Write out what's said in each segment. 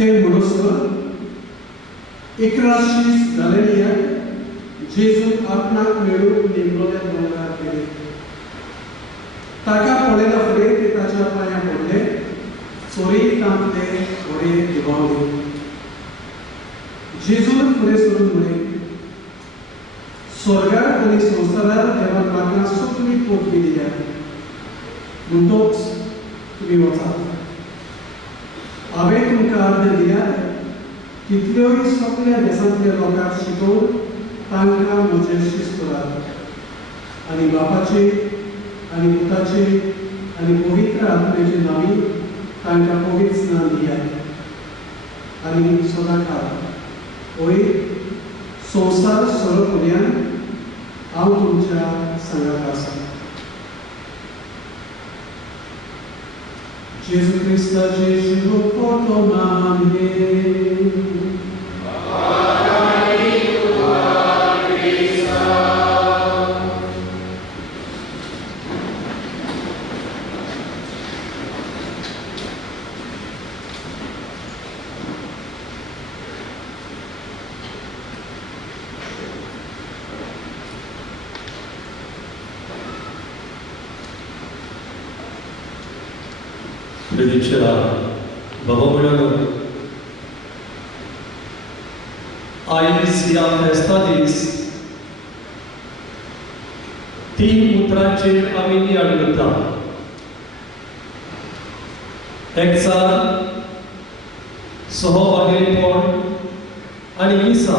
Te mnóstwo ikrasiz galeria Jezu आपणाक मेळून नेमलोल्या दोंगरार गेले. ताका पळयना फुडें ते ताच्या पांयां पडले, चोरी तांतले घोडे दुबावले. जेजून फुडें सरून म्हळें, स्वर्गार आनी संवसारार देवान म्हाका सगळी पोटली दिल्या. म्हणटोच तुमी वचात. हांवें तुमकां आज्ञा दिल्या, कितल्योय सगळ्या देशांतल्या लोकांक शिकोवन तांकां म्हजें शिस्त करात आनी बापाचे आनी पुताचे आनी पवित्र आत्म्याचे नांवी तांकां पवित्र स्नान दियात आनी सदांकाळ होय संवसार सोंपपर्यंत हांव तुमच्या संगात आसां. जेजू क्रिस्ताचे शिवोतो मानये. Benedicera, Babamulano, Ais ह्या फेस्ता दीस 3 उतरांचेर आमी नियाळ करता. एकचार, सहभागीपण आनी मिसा.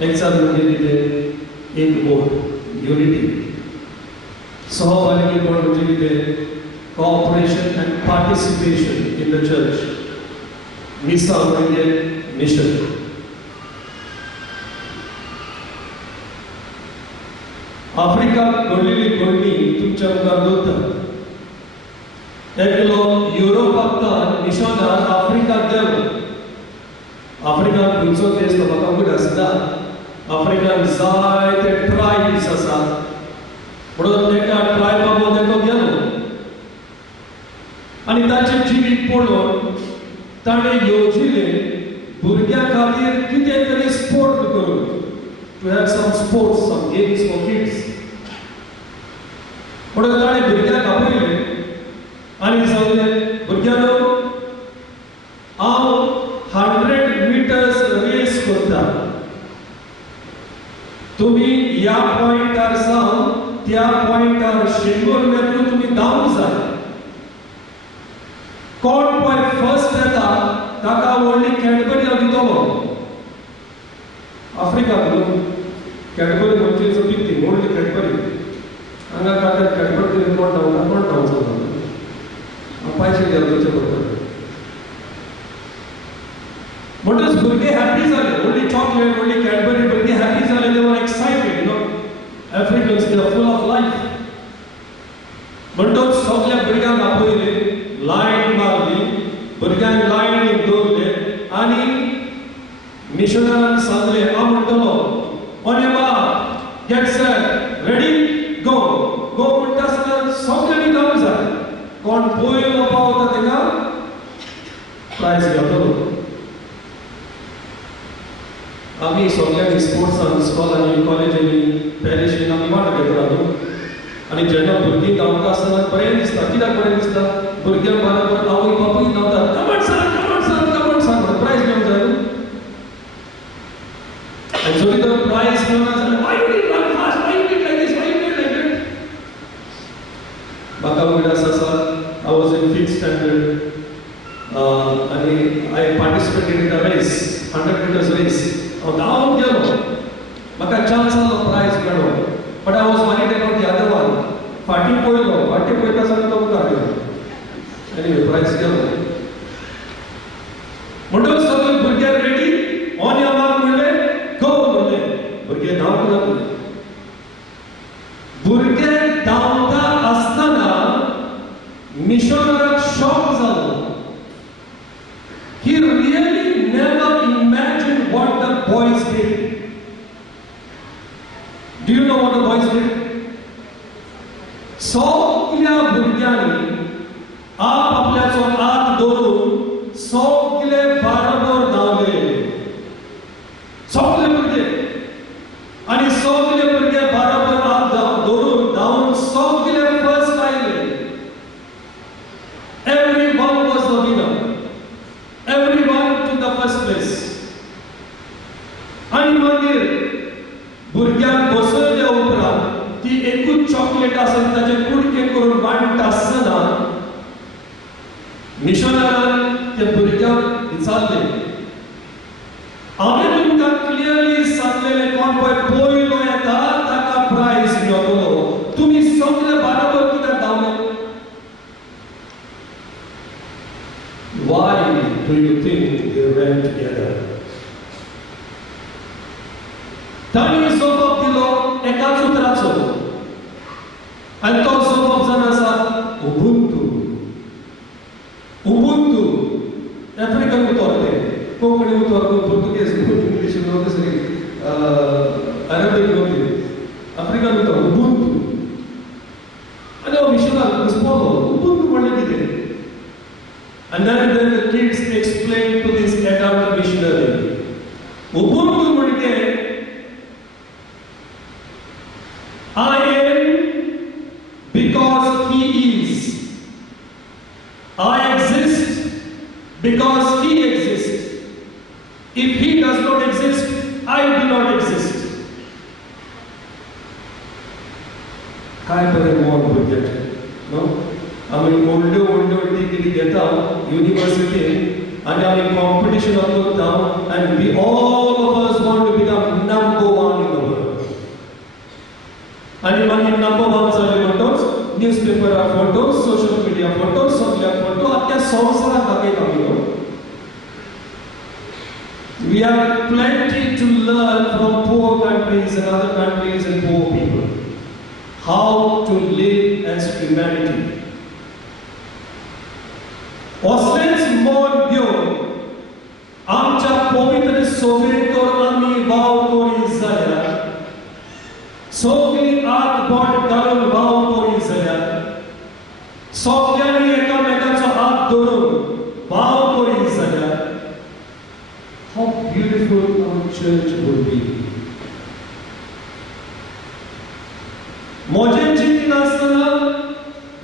एकचार म्हणजे कितें? एक बोट, युनिटी. सहभागीपण म्हणजे कितें? Cooperation and participation in the church. Misa म्हणजे mission. आफ्रिकाक घडलेली घडणी तुमच्या मुखार दवरता. एकलो युरोपांतल्यान मिशनार आफ्रिकाक गेलो. आफ्रिकाक खंयचो देश तो म्हाका उगड आसता. आफ्रिकान जायते ट्रायब्स आसात. म्हणून एका ट्रायबा मदें तो गेलो आनी ताचें जिवीत पळोवन ताणें येवजिलें भुरग्यां खातीर कितें तरी स्पोर्ट करून. To have some sports, some games for kids. म्हणून ताणें भुरग्यांक आपयलें आनी सांगलें, भुरग्यांनो, हांव 100 मिटर्स रेस करता. तुमी ह्या पॉयंटार सावन त्या पॉयंटार शेंगोर मेरेन तुमी धांवूंक जाय. कोण पळय फर्स्ट येता ताका व्हडली कॅडबरी हांव दितलो. आफ्रिकाक न्हू, कॅडबरी म्हणजे इट्स अ बिग थिंग, व्हडली कॅडबरी. हांगा काका कॅडबरी दिली कोण धांवचो ना, पयशे घालचे पडटले. म्हणटच भुरगे हॅपी जाले. व्हडली चॉकलेट, व्हडली कॅडबरी, भुरगे हॅपी जाले. They were excited. You know, Africans they are full of life. म्हणटच सगळ्या भुरग्यांक आपयले, लायन मारली, भुरग्यांक लायनीन दवरले आनी मिशनरान सांगलें, हांव म्हणटलो, ओनेमा, गेट सेट, रेडी, गो. गो म्हणटा आसतना सगळ्यांनी धांवूंक जाय. कोण पयलो पावता ताका प्रायज घेतलो. आमी सगळ्यांनी स्पोर्ट्सान, स्कॉलांनी, कॉलेजींनी, पॅरिशीन आमी वांटो घेतला न्हू. आनी जेन्ना भुरगीं धांवता आसतना बरें दिसता. कित्याक बरें दिसता? भुरग्यांक बरोबर आवय बापूय धांवतात. कमन सांग प्रायज मेळूंक जाय न्हू. And so the prize given, why you did run fast? Why you did like this? Why you did like that? Makavida Sasa, I was in 5th standard, and I participated in a race, 100 meters race. On down yellow, Maka chance of prize given, but I was worried about the other one. 40 points are not. Anyway, prize given. Model circle, Burger ready? On your mark, go म्हणले. भुरगे धांवता भुरगे धांवता आसतना मिशनराक shock जालो. He really never imagined what the boys did. Do you know what the boys did? सगळ्या भुरग्यांनी आपल्याचो हात धरून सगळे बरोबर धांवले. सगळे भुरगे आणि सगळे भुरगे बरोबर हात धरून धांवन सगळे फर्स्ट आयले. Everyone was the winner. Everyone took the first place. आणि मागीर भुरग्यांक बसयल्या उपरांत ती एकूच चॉकलेट आसा ताचे कुडके करून वांटता आसतना मिशनरान ते भुरग्यांक विचारले. हांवें तुमकां क्लियरली सांगलेलें कोण पळय पयलो येता ताका प्रायज मेळटलो. तुमी सगळे बरोबर कित्याक धांवले? Why do you think they ran together? तांणी जबाब दिलो एकाच उतराचो आनी तो जबाब जावन आसा उबुंटू. उबुंटू आफ्रिकन उतर तें. कोंकणी उतर पुर्तुगेज इंग्लीश अरेबिक आफ्रिकन उतर उबुंटू. आनी हो मिशनर दिसपलो उबुंटू म्हणलें कितें? And then the kids explained to this adult missionary. Ubuntu म्हणजे I am because he is. I exist because he exists. If he does not exist, I do not exist. काय बरें मोल भुरग्याचें, न्हू? आमी व्हडल्यो डिग्री घेता युनिवर्सिटीन आनी आमी कॉम्पिटिशनां करता and we all of us want to become number one in the world. आनी मागीर number one जाले म्हणटच न्यूजपेपरार फोटो, सोशल मिडिया फोटो, सगळ्याक फोटो आख्या संवसाराक दाखयता आमी. We have plenty to learn from poor countries and other countries and poor people. How to live as humanity. असलेच मोल घेवन आमच्या पवित्र सोबेतोर आमी वाव करी जाल्यार, सगळीं हात बोट घालून वाव करी जाल्यार, सगळ्यांनी एकामेकाचो हात धरून वाव करी जाल्यार, how beautiful our church would be. म्हजें चिंतीन आसतना,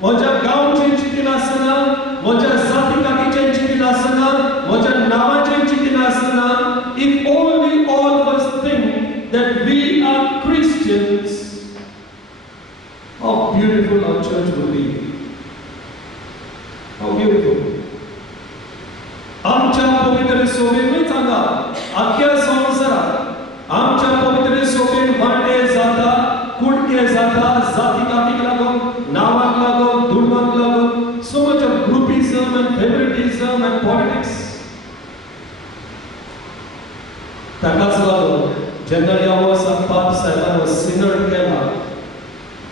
म्हज्या गांवचें चिंतीन आसतना, म्हज्या जाती काकीचें चिंतीन आसतना, म्हज्या नांवाचें चिंतीन आसतना, if only all of us think that we are Christians, how beautiful our church would be. How beautiful. आमच्या पवित्र सोबेनूच सांगा, आख्या संवसारात आमच्या पवित्र सोबेन वांटे जाता, कुडके जाता, जाती कातीक लागून, नांवाक लागून, धुळमाक लागून, so much of groupism and favoritism and politics. ताकाच लागून जेन्ना ह्या वर्सा पाप साहेबान सिनड केला,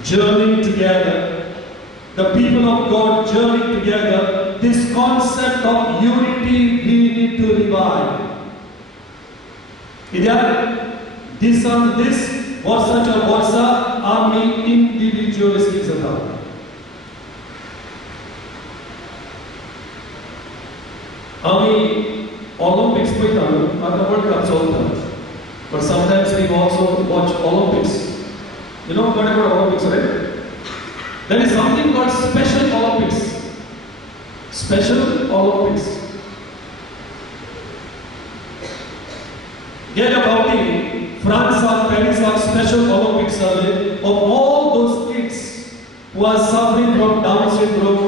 journeying together, the people of God journeying together, this concept of unity we need to revive. कित्याक this वर्साच्या वर्सा आमी इंडिविज्युअलिस्टीक जाता. आमी Olympics पळयता न्हू, आतां वर्ल्ड कप चलता, but sometimes we also watch Olympics. You know what about Olympics, right? There is something called Special Olympics. Special Olympics. गेल्या फावटी फ्रांसाक पॅरिसाक स्पेशल ऑलिंपिक्स जाले of all those kids who are suffering from Down syndrome,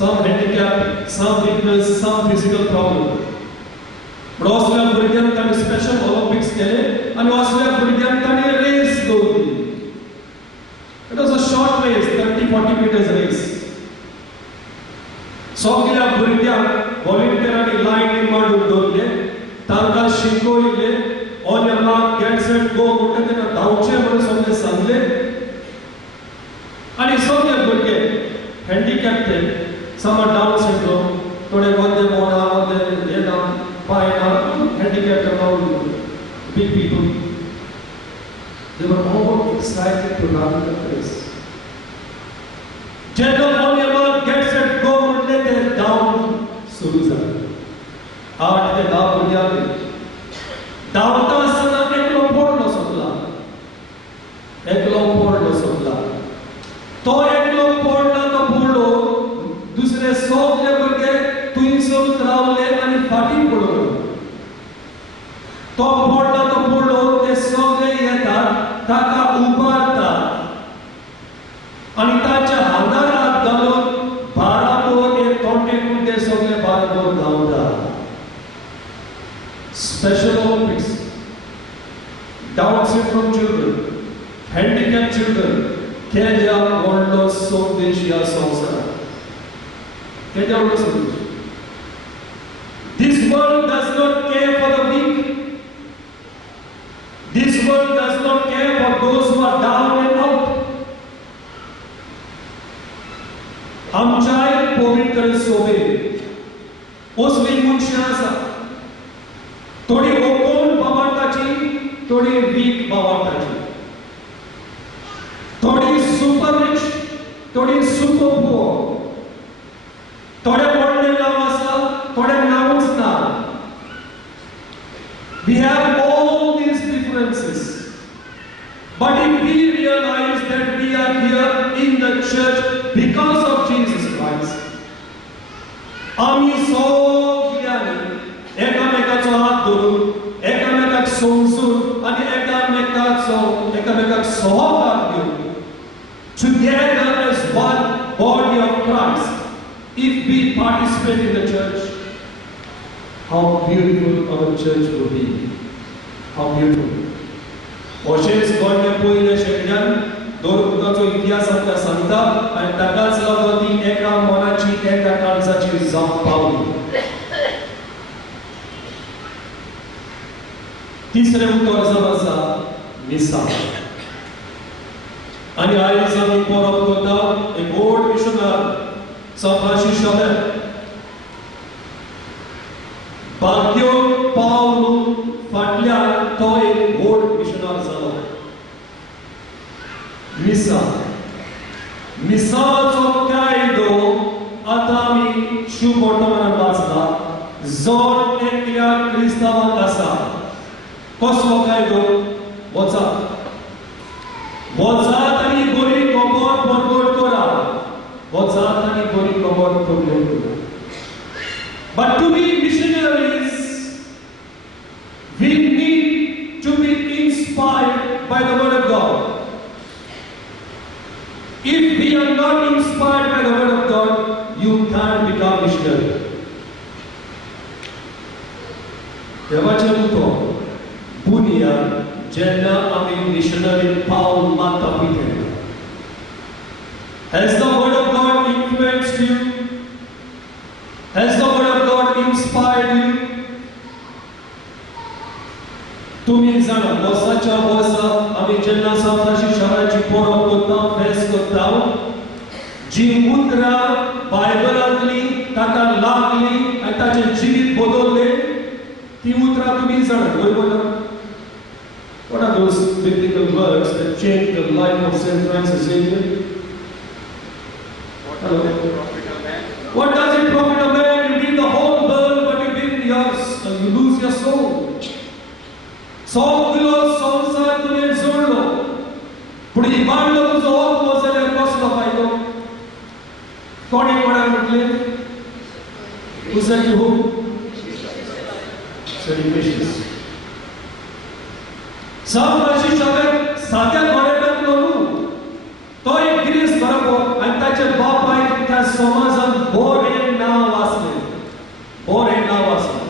some handicap, some weakness, some physical problem. But असल्या भुरग्यांक ताणें special Olympics केले आनी असल्या भुरग्यांक ताणें रेस दवरली. It was a short race, 30-40 meters race. सगळ्या भुरग्यांक व्हॉलंटियरांनी लायनीन मांडून दवरले, तांकां शिकयले, on your mark, get set, go, म्हणटा तेन्ना धांवचे म्हणून सगळे सांगले. आनी सगळे भुरगे हँडिकॅप ते, some are Down syndrome, थोडे मध्य मोडा, मध्य हे ना, पांय ना, handicapped among big people. They were all excited to run the race. जेन्ना on your mark, get set, go, म्हणले ते धांवन सुरू जालें. 8 ते 10 भुरग्यांक धांवता आसतना एकलो पडलो सकला. तो एकलो पडला तो पडलो, दुसरे सगळे भुरगे थंयसरूच रावले आनी फाटीं पडलो. तो पडलो ते सगळे येतात, ताका उबारतात आनी ताच्या हातार हात घालून बाराबोर एक तोंडेकून ते सगळे बाराबोर धांवतात. Special Olympics. Down syndrome children, handicapped children, केल्या व्हडलो संदेश ह्या संवसाराक. केल्या व्हडलो संदेश. This world does not care for the weak. This world does not care for those who are down and out. आमच्या पवित्र सोबेत असली मनशां आसात. थोडी ओपन बाबाटाची, थोडी वीक बाबाटाची, थोडी सुपर रिच, थोडी सुपर पुअर, थोडे व्हडले नांव आसा, थोडे नांवच ना. We have all these differences, but if we realize that we are here in the church because of Jesus Christ, आम्ही सगळ्यांनी एकामेकाचो हात धरून, एकामेकाक समजून आनी एकामेकाक सहभाग घेवन, together as one body of Christ, if we participate in the church, how beautiful our church will be. How beautiful. अशेंच गोंय पयले शेंड्यान दोरपुताचो इतिहास आमकां सांगता आनी ताकाच लागून ती एका मनाची, एका काळजाची जावंक पावली. तिसरे उत्तर जावन आसा मिसाल. आनी आयज आमी परब करता एक व्हड मिशनर सान फ्रांसिस शावेर. बाग्यो पावलो फाटल्यान तो एक व्हड मिशनर जालो. मिसालचो कायदो आतां आमी शुभ वर्तमानांत वाचला. जो एकल्या क्रिस्तांवाक आसा कसलो कायदो? वचात आनी बरी खबर परगट करा. वचात आनी बरी खबर परगट करा. But to be missionaries, we need to be inspired by the word of God. If we are not inspired by the word of God, you can't become missionary. देवाचें उतर बुनियाद जेन्ना आमी मिशनरी पावल मारता पळय. Has the word of God influenced you? Has the word of God inspired you? तुम्ही जाणा वर्साच्या वर्सा आमी जेन्ना सान फ्रांसिस शावेराची परब करता, फेस्त करता, जी उतरां बायबलांतली ताका लागली आनी ताचें जिवीत बदललें, ती उतरां तुमी जाणा बरोबर ना? What are those biblical words that changed the life of Saint Francis Xavier? What does it profit a man? You win the whole world, but you lose your soul. सगळो संसार तुवें जोडलो, पूण इबाडलो तुजो आत्मो जाल्यार कसलो फायदो? with? Who said to whom? Celebrations. San Francisco साध्या गोऱ्यातलो न्हू तो एक गिरेस्त बरोबो आनी ताचे बापायक त्या समाजान बरें नांव आसलें बरें नांव आसलें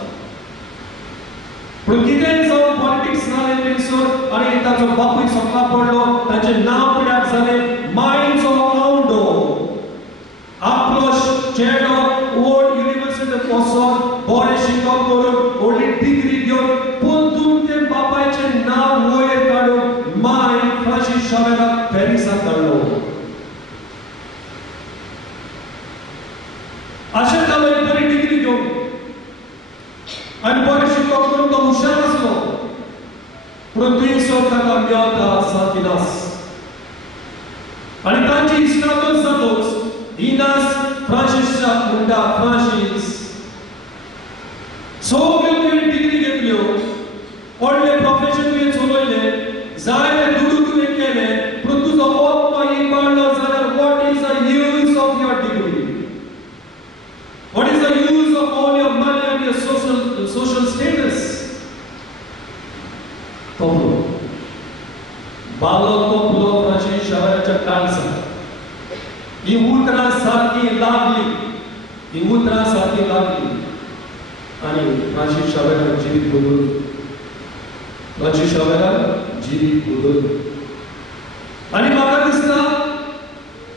पूण कितें जावन पॉलिटिक्स जालें थंयसर आनी ताचो बापूय सकला पडलो ताचें नांव पिड्यार जालें मायंड्स ऑफ आउंडो आपलो चेडो ओल्ड युनिवर्सिटींत वचोन बरें शिकप करून व्हडली डिग्री घेवन परतून ते बापायचें नांव वयर काडून माय फ्रांसीस शावेराक पॅरिसाक धाडलो अशें जालो एक बरी डिग्री घेवन आनी बरें शिकप करून तो हुशार आसलो पूण थंयसर ताका मेळटा साथिनास आनी तांची इश्टातूच जातूच इनास फ्रांसीसाक म्हणटा फ्रांसीस सगळ्यो तुवें डिग्री घेतल्यो व्हडले प्रोफेशन तुवें चलयलें जायते दुडू तुवें केलें पूण तुजो आत्मा इबाडलो जाल्यार what is the use of your degree what is the use of all your money and your social status तोपलो बालो तोपलो फ्रांसीस शावेराच्या काळजांत ही उतरां सारकी लागली आनी फ्रांसीस शावेराक जिवीत बदलली फ्रांसीस शावेराक जिवीत बदलली आनी म्हाका दिसता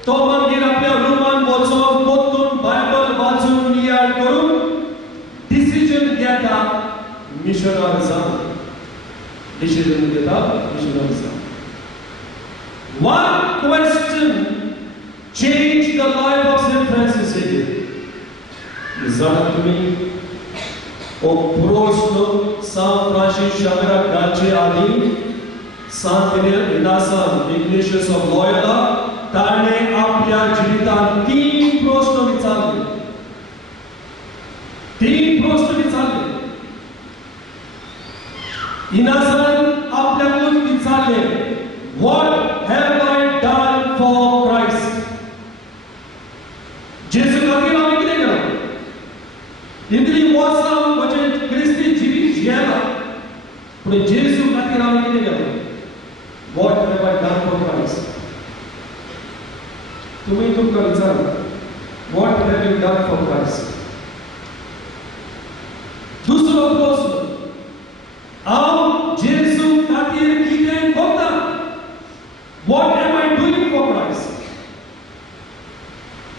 तो मागीर आपल्या रुमान वचोन परतून बायबल वाचून नियाळ करून डिसिजन घेता मिशनरी जावन One question changed the life of St. Francis Xavier. Zadat तुम्ही o prosto San Francis Xavier घालचे आदी Saint Innocent Ignatius of Loyola ताणे आपल्या जिवितांत तीन प्रश्न विचारले Innocent आपल्याकून विचारले What have I done for Christ? जेजू खातीर हांवें कितें केलां? इतली वर्सां म्हजें क्रिस्ती जिवीत जियेलां पूण जेजू खातीर हांवें कितें केलां? What have I done for Christ? तुमी तुमकां विचारा What have you done for Christ? दुसरो प्रश्न हांव जेजू खातीर कितें करतां? What am I doing for Christ?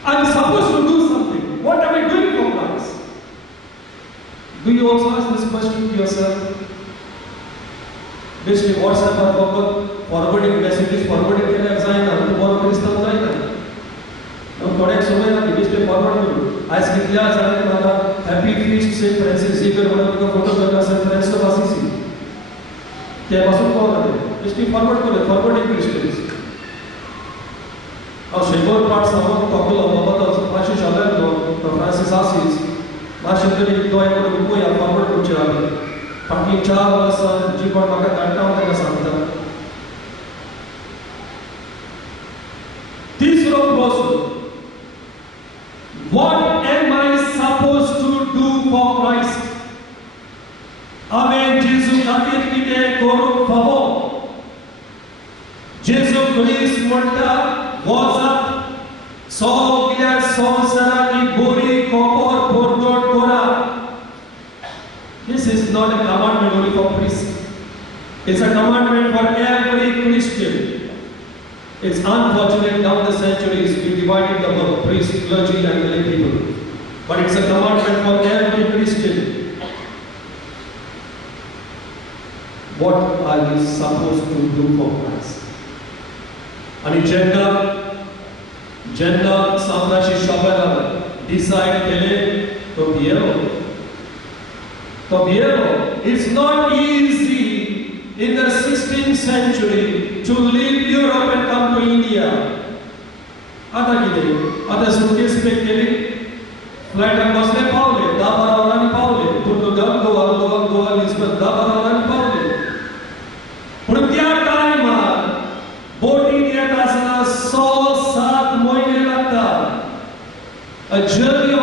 I'm supposed to do something. What am I doing for Christ? Do you also ask this question to yourself? Basically, WhatsApp or forwarding messages, forwarding केल्यार जायना, तूं बरो क्रिस्तांव जायना. थोड्याक संवय ना की बेश्टे फॉरवर्ड करून आयज कितल्या जाणांनी म्हाका happy feast saint Francis Xavier म्हणून तुका फोटो करता सेंट फ्रांसिस ऑफ असिसी ते पासून पावला बेश्टी फॉरवर्ड केले फॉरवर्डिंग क्रिस्टियन्स हांव 100 पार्ट सांगून तोकलो बाबा तो मातशें शावेरलो तो फ्रांसीस असीस मातशें तरी दोय करून पळया फॉरवर्ड करचें आमी फाटलीं 4 वर्सां जी कोण म्हाका धाडटा हांव ताका सांगता तिसरो प्रश्न What am I supposed to do for Christ? हांवें जेजू खातीर कितें करूंक फावो? जेजू क्रिस्त म्हणटा वचात सगळ्या संवसाराची बरी खबर परतोड करात. This is not a commandment only for priests. It's a commandment for every Christian. It's unfortunate down the centuries we divided the world, priests, clergy and the lay people. But it's a commandment for every Christian. What are we supposed to do for Christ? And जेन्ना San Francis Xavier decide केले तो भियेलो. It's not easy in the 16th century to leave Europe and come to India. आता कितें? आता suitcase pack केली, फ्लायटान बसले पावले, 10-12 वरांनी Pawle, Portugal, Goa, Lisbon 10-12 वरांनी पावले. पूण त्या टायमार बोटीन येता आसतना 6-7 म्हयने लागतात. A journey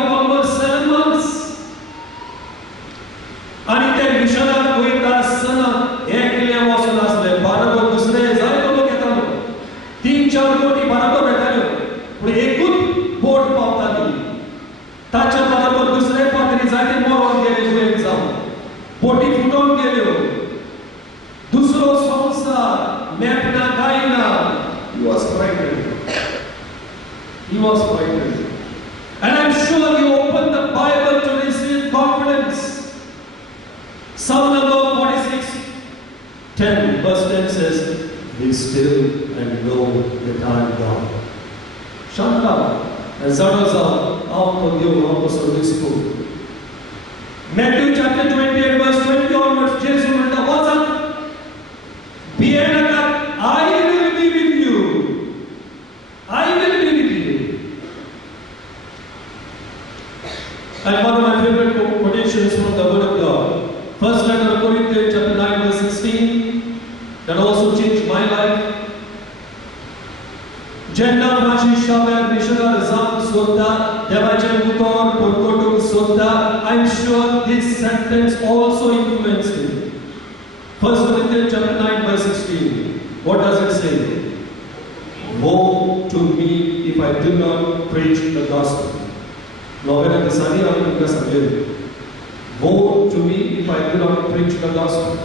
गेलो दुसरो संसार मेपना कायना. He was frightened. He was frightened. And I'm sure you opened the Bible to receive confidence. Psalm number 46, 10, verse 10 says, "Be still and know that I am God." Shanta, Zaraza, out of your office of this book. Matthew chapter 28, verse 20 onwards, Jesus will tell what's up? Be not, I will be with you. I will be with you. And one of my favorite quotations from the Word of God. First letter of Corinthians, chapter 9, verse 16. That also changed my life. Jenna Mashishaber Missionary Zam Sota, Devajan Mutor, Porkotum Sota. I'm sure this sentence also influenced me. First Corinthians chapter 9, verse 16. What does it say? Woe to me if I do not preach the gospel. Novena Desani Anuka Sabir. Woe to me if I do not preach the gospel.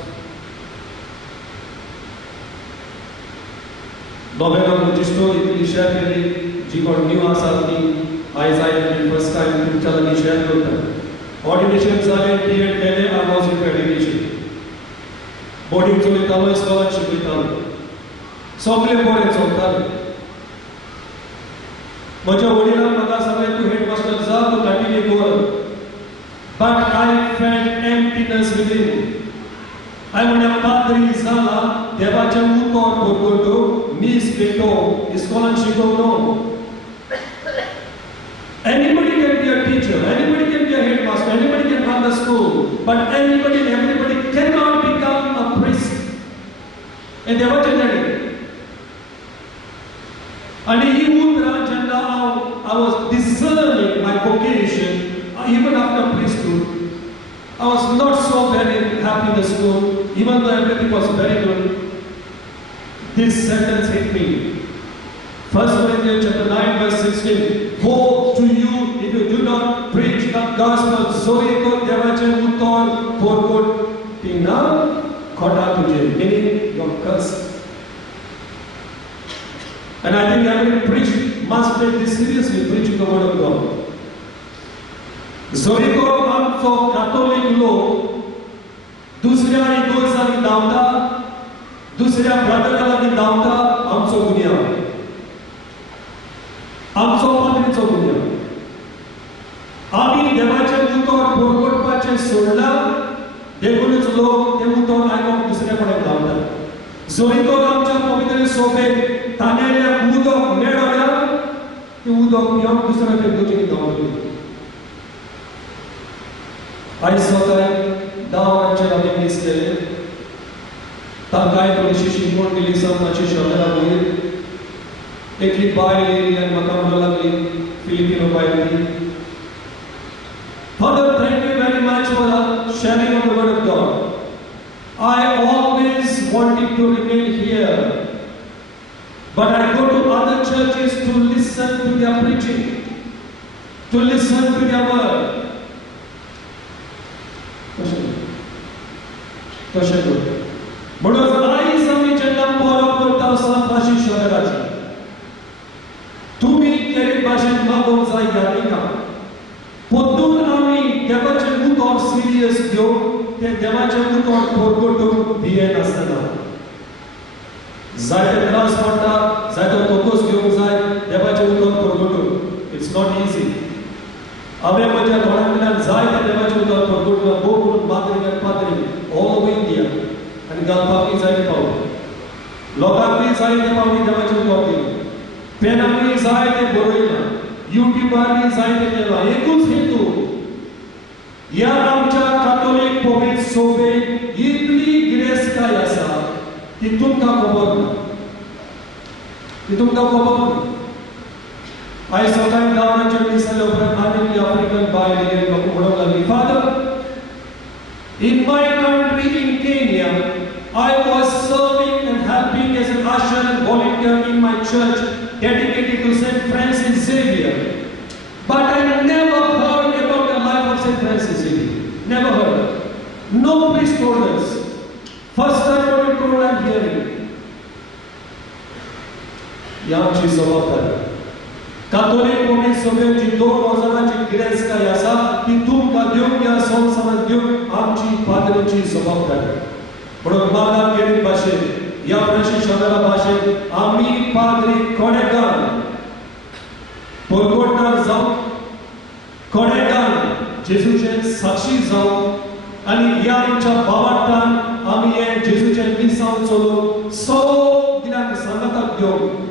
Novena Mujisto, it is shared Jikon New Asati, Isaiah, and first time to Chalani share. Ordination Zale, D.Ed. I was in education. Boarding to the Tamil scholarship with Tamil. Sockle board and Sockle. Much of Odina Maka to headmaster Zab to continue goal. But I felt emptiness within. I would have Padri Zala, Devachamu or Bogoto, Miss Beto, scholarship or no. Anybody can be a teacher, anybody can be a headmaster, anybody can run the school, but anybody and everybody cannot become a priest. And Devachanadi. And even I was discerning my vocation, even after priesthood. I was not so very happy in the school, even though everything was very good. This sentence hit me. 1 Corinthians chapter 9, verse 16. Woe to you if you do not preach the gospel. Soriko devache mutor for good. Tina kota tujhe. Meaning your curse. And I think every preacher must take this seriously, preaching the word of God. Zoriko amso Catholic लोग दूसरे इगोज़ा की दावता दूसरे ब्रदरला की दावता amso दुनिया amso पात्रिचो दुनिया आमी देवाचे मुतोर बोरगोट पाचे सोडला देखूनच लोक ते मुतोर आयकोन दुसरे कडेन दावता जोरिको आमच्या पवित्र सोबे तानेल्या उदक मेळोया ते उदक पिवन दुसरे कडेन दोची दावता I saw that down at the ministry. Tangai Polishi Mondili Machisha, Eki Baili and Makamala, Filipino Baili. Father, thank you very much for sharing of the word of God. I always wanted to remain here, but I go to other churches to listen to their preaching, to listen to their word. म्हणून आई समीचेला पोरपोटा सापाशी शहराची तुम्ही केरी भाषेत मागोव जाय गाणिका पोतून आम्ही देवाचे मुतोर serious घेऊ ते देवाचे मुतोर पोरगोटो भियेन आसतना जायते त्रास पडटा जायतो तोकोस घेवंक जाय देवाचे मुतोर पोरगोटो इट्स नॉट इजी आम्ही माझ्या घरांतल्यान जायते देवाचे मुतोर पोरगोटो बोगून माद्री पाद्री all over India and Galpaki जायते पावले लोकांनी जायते पावले देवाचे मुतोर पेनांनी जायते बरोयला युट्यूबांनी जायते केला एकूच हेतू या आमच्या कॅथोलिक पवित्र सोबेत इतली ग्रेस काय आसा ती तुमकां खबर ना ती तुमकां खबर ना आयज सकाळी गांवांच्या दिसाले उपरांत आनी आफ्रिकन बायल म्हाका म्हणूंक लागली father in my country in Kenya I was serving and helping as an usher and volunteer in my church dedicated to St. Francis Xavier but I never heard about the life of St. Francis Xavier never heard No priest told us. First time when we told I'm hearing. ही आमची जबाबदारी. कातोलीक मोठी सभेची 2000ची गिरेस्त काय आसा ती तुमकां दिवंक या संस्थानाक दिवंक आमची पाद्रीची जबाबदारी. म्हणून मागा केळी भाशेन या प्रशिक्षणाला भाशेन आम्ही पाद्री कोणेकार परगोटणार जावं कोणेकार जेजूचे साक्षी जावं आणि या आमच्या भावार्थान आम्ही हे जेजूचे मिसांव चलोवंक सगळ्यांक सांगाताक घेवंक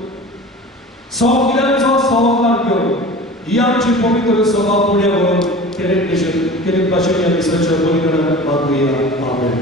सगळ्यांचो सहकार घेवंक ही आमची पवित्र सभा फुडें व्हरून केले भाशेन या दिसाच्या बलिदानाक मागुया. आमेन.